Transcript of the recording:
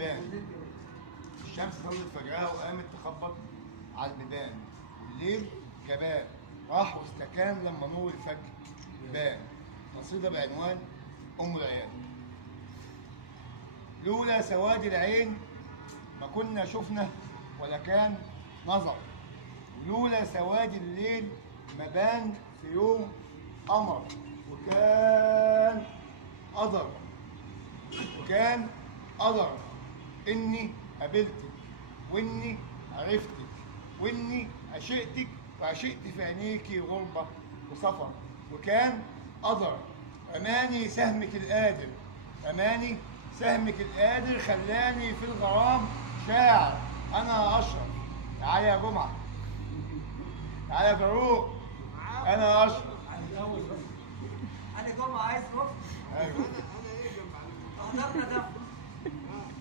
البيبان. الشمس ظلت فجرها وقامت تخبط على البيبان، والليل جبان راح واستكان لما نور الفجر بان. قصيدة بعنوان أم العيال. لولا سواد العين ما كنا شفنا ولا كان نظر، ولولا سواد الليل ما بان في يوم قمر، وكان قدر إني قابلتك وإني عرفتك وإني عشقتك وعشقت في عينيكي غربة وسفر، وكان قدر رماني سهمك القادر خلاني في الغرام شاعر. أنا أشرف، تعالى يا جمعة، تعالى يا فاروق، أنا أشرف. أنا جمعة عايز رفض. أيوه حضرنا ده.